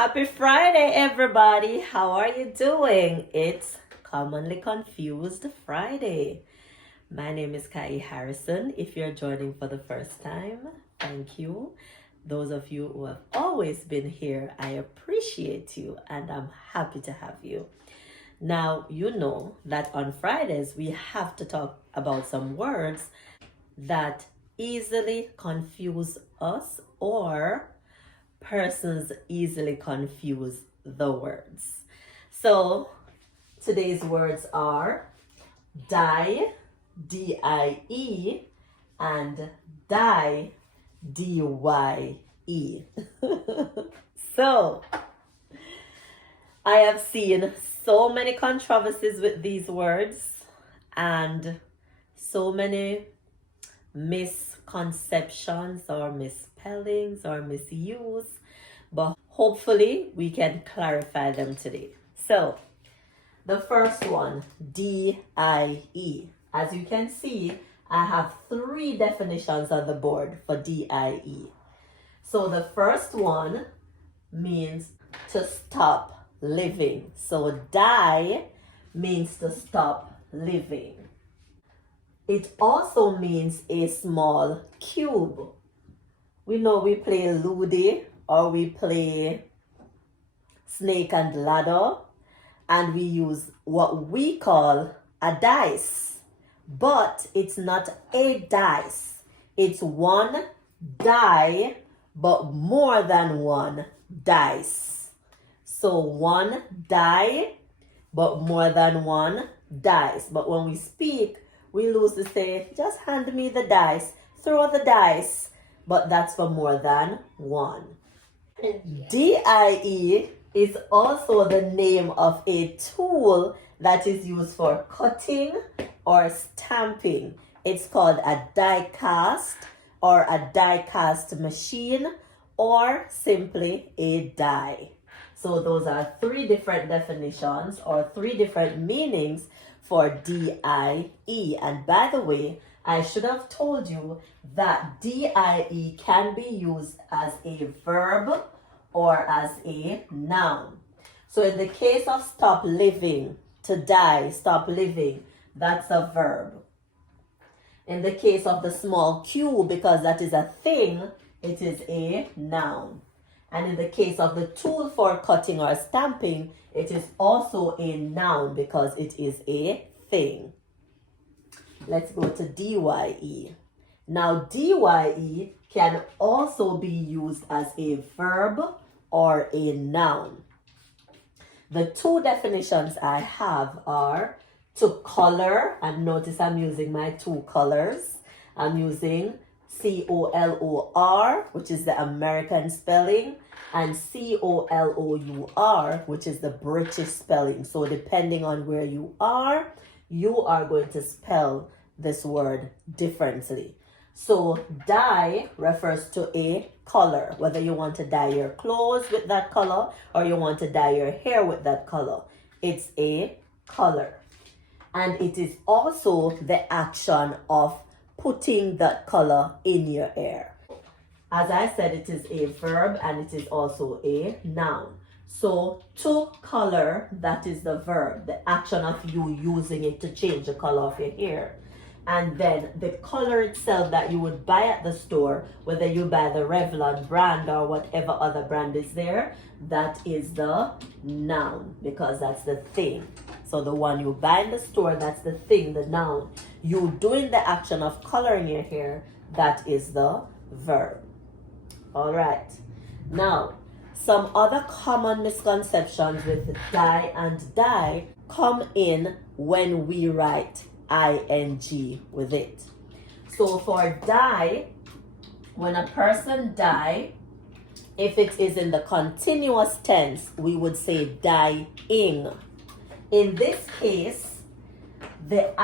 Happy Friday, everybody. How are you doing? It's Commonly Confused Friday. My name is Harrison. If you're joining for the first time, thank you. Those of you who have always been here, I appreciate you and I'm happy to have you. Now, you know that on Fridays, we have to talk about some words that easily confuse us or persons easily confuse the words. So today's words are die, D-I-E, and die, D-Y-E. So I have seen so many controversies with these words and so many misconceptions or misspellings or misuse, but hopefully we can clarify them today. So the first one, D-I-E. As you can see, I have 3 definitions on the board for D-I-E. So the first one means to stop living. So die means to stop living. It also means a small cube. We know we play Ludo or we play Snake and Ladder, and we use what we call a dice. But it's not a dice. It's one die, but more than one dice. So one die, but more than one dice. But when we speak, we lose to say, just hand me the dice, throw the dice, but that's for more than one. DIE is also the name of a tool that is used for cutting or stamping. It's called a die cast or a die cast machine or simply a die. So those are 3 different definitions or 3 different meanings for DIE. And by the way, I should have told you that DIE can be used as a verb or as a noun. So in the case of stop living, to die, stop living, that's a verb. In the case of the small cube, because that is a thing, it is a noun. And in the case of the tool for cutting or stamping, it is also a noun because it is a thing. Let's go to DYE. Now, DYE can also be used as a verb or a noun. The 2 definitions I have are to color, and notice I'm using my 2 colors. I'm using COLOR, which is the American spelling, and COLOUR, which is the British spelling. So depending on where you are going to spell this word differently. So dye refers to a color, whether you want to dye your clothes with that color or you want to dye your hair with that color. It's a color. And it is also the action of putting that color in your hair. As I said, it is a verb and it is also a noun. So to color, that is the verb, the action of you using it to change the color of your hair. And then the color itself that you would buy at the store, whether you buy the Revlon brand or whatever other brand is there, that is the noun because that's the thing. So the one you buy in the store, that's the thing, the noun. You doing the action of coloring your hair, that is the verb. All right. Now, some other common misconceptions with die and die come in when we write ing with it. So for die, when a person die, if it is in the continuous tense, we would say dying. In this case, the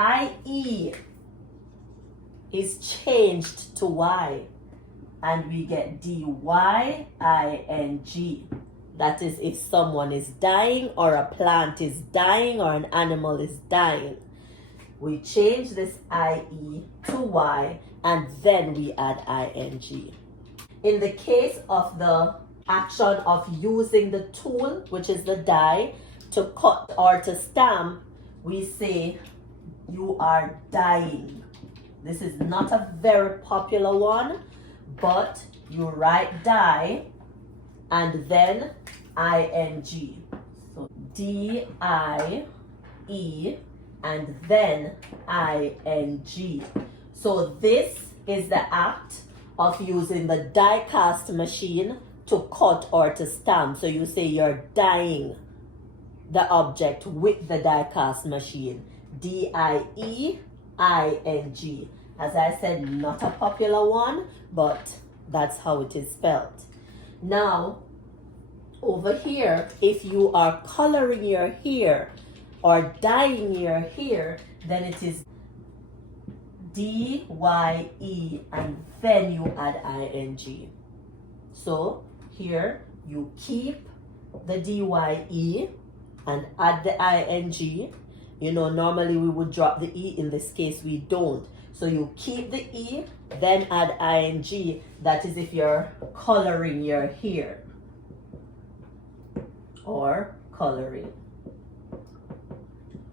IE is changed to Y and we get DYING. That is if someone is dying or a plant is dying or an animal is dying. We change this IE to Y and then we add ING. In the case of the action of using the tool, which is the die, to cut or to stamp, we say you are dying. This is not a very popular one, but you write die and then ing. So D-I-E and then ing. So this is the act of using the die cast machine to cut or to stamp. So you say you're dyeing the object with the die cast machine. D-I-E-I-N-G. As I said, not a popular one, but that's how it is spelled. Now, over here, if you are coloring your hair or dyeing your hair, then it is D-Y-E and then you add ing. So here you keep the D-Y-E and add the ing. You know, normally we would drop the E. In this case, we don't. So you keep the E, then add ing. That is if you're coloring your hair or coloring.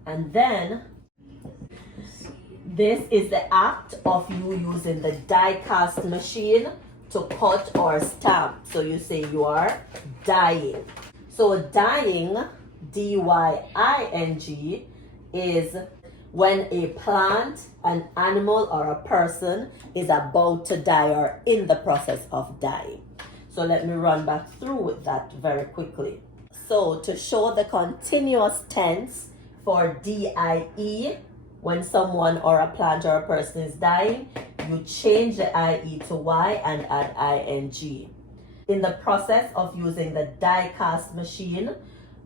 And then this is the act of you using the die cast machine to cut or stamp. So you say you are dyeing. So dyeing, D-Y-I-N-G, is when a plant, an animal, or a person is about to die or in the process of dying. So let me run back through with that very quickly. So to show the continuous tense for D-I-E, when someone or a plant or a person is dying, you change the I-E to Y and add ing. In the process of using the die cast machine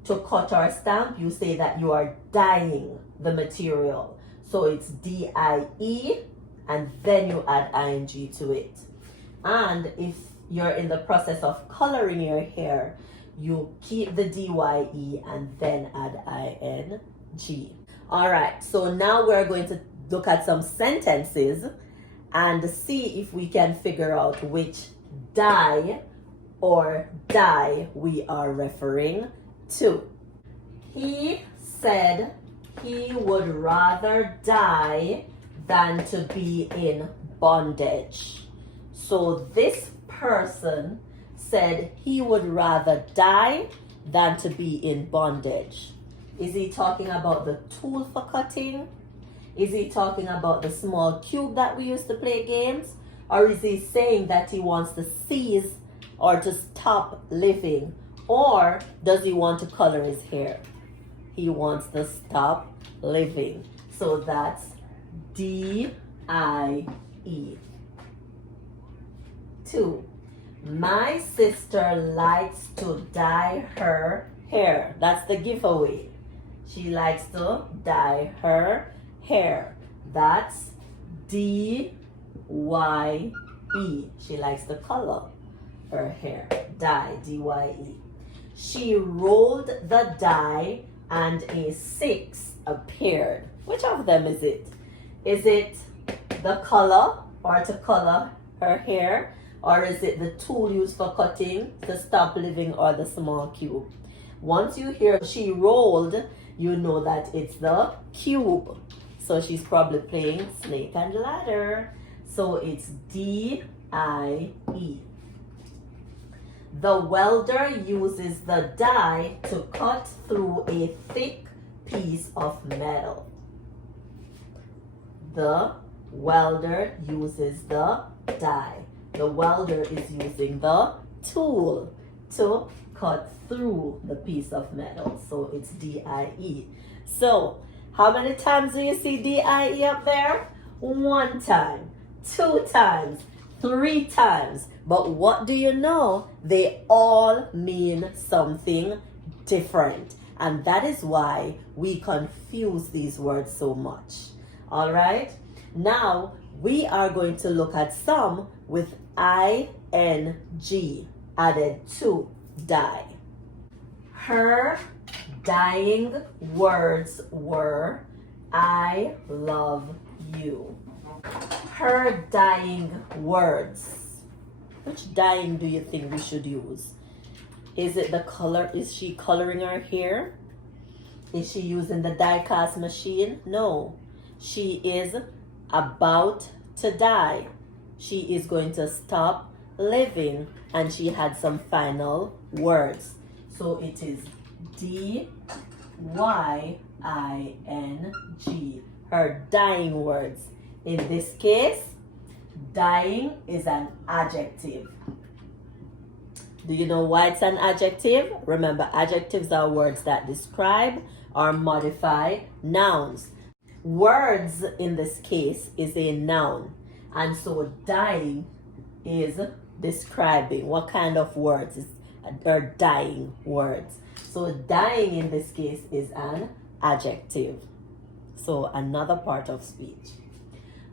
to cut or stamp, you say that you are dyeing the material. So it's D-I-E and then you add ing to it. And if you're in the process of coloring your hair, you keep the D-Y-E and then add ing. All right, so now we're going to look at some sentences and see if we can figure out which die or die we are referring to. He said he would rather die than to be in bondage. So this person said he would rather die than to be in bondage. Is he talking about the tool for cutting? Is he talking about the small cube that we used to play games? Or is he saying that he wants to cease or to stop living? Or does he want to color his hair? He wants to stop living. So that's D-I-E. 2. My sister likes to dye her hair. That's the giveaway. She likes to dye her hair. That's D-Y-E. She likes to color her hair. Dye, D-Y-E. She rolled the die and a 6 appeared. Which of them is it? Is it the color or to color her hair? Or is it the tool used for cutting to stop living or the small cube? Once you hear she rolled, you know that it's the cube. So she's probably playing snake and ladder. So it's D-I-E. The welder uses the die to cut through a thick piece of metal. The welder uses the die. The welder is using the tool to cut through the piece of metal. So it's D-I-E. So how many times do you see D-I-E up there? 1 time, 2 times, 3 times. But what do you know? They all mean something different. And that is why we confuse these words so much. All right? Now, we are going to look at some with ing added to die. Her dying words were, I love you. Her dying words. Which dying do you think we should use? Is it the color? Is she coloring her hair? Is she using the die cast machine? No. She is about to die. She is going to stop living, and she had some final words. So it is D-Y-I-N-G. Her dying words. In this case, dying is an adjective. Do you know why it's an adjective? Remember, adjectives are words that describe or modify nouns. Words in this case is a noun. And so dying is describing what kind of words are dying words. So dying in this case is an adjective. So another part of speech.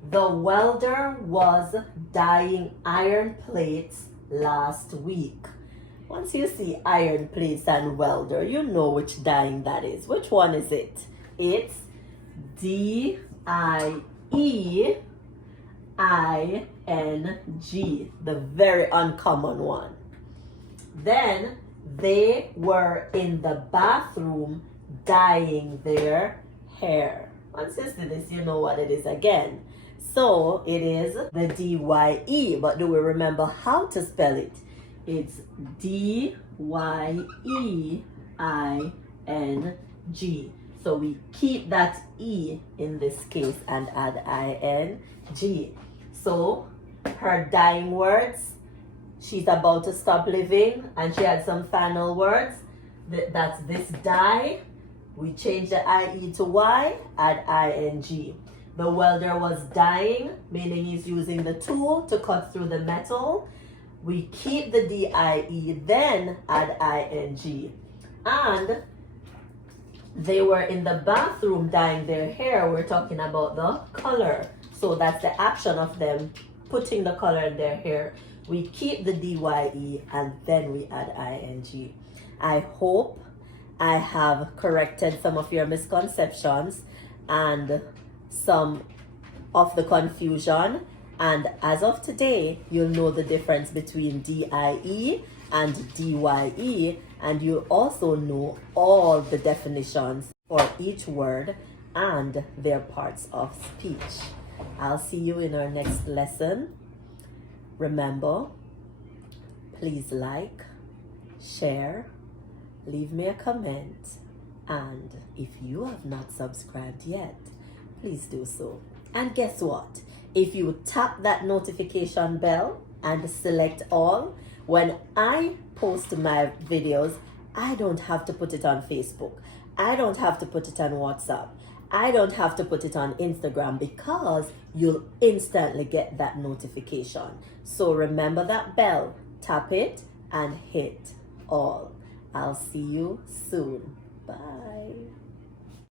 The welder was dyeing iron plates last week. Once you see iron plates and welder, you know which dyeing that is. Which one is it? It's D-I-E-I-N-G, the very uncommon one. Then they were in the bathroom dyeing their hair. Once you see this, you know what it is again. So it is the D-Y-E, but do we remember how to spell it? It's D-Y-E-I-N-G. So we keep that E in this case and add I-N-G. So her dying words, she's about to stop living, and she had some final words. That's this die. We change the I-E to Y, add I-N-G. The welder was dying, meaning he's using the tool to cut through the metal. We keep the D-I-E, then add I-N-G. And they were in the bathroom dyeing their hair. We're talking about the color. So that's the action of them putting the color in their hair. We keep the D-Y-E and then we add I-N-G. I hope I have corrected some of your misconceptions and some of the confusion. And as of today, you'll know the difference between D-I-E and D-Y-E, and you'll also know all the definitions for each word and their parts of speech. I'll see you in our next lesson. Remember, please like, share, leave me a comment, and if you have not subscribed yet, please do so. And guess what? If you tap that notification bell and select all, when I post my videos, I don't have to put it on Facebook. I don't have to put it on WhatsApp. I don't have to put it on Instagram, because you'll instantly get that notification. So remember that bell, tap it and hit all. I'll see you soon. Bye.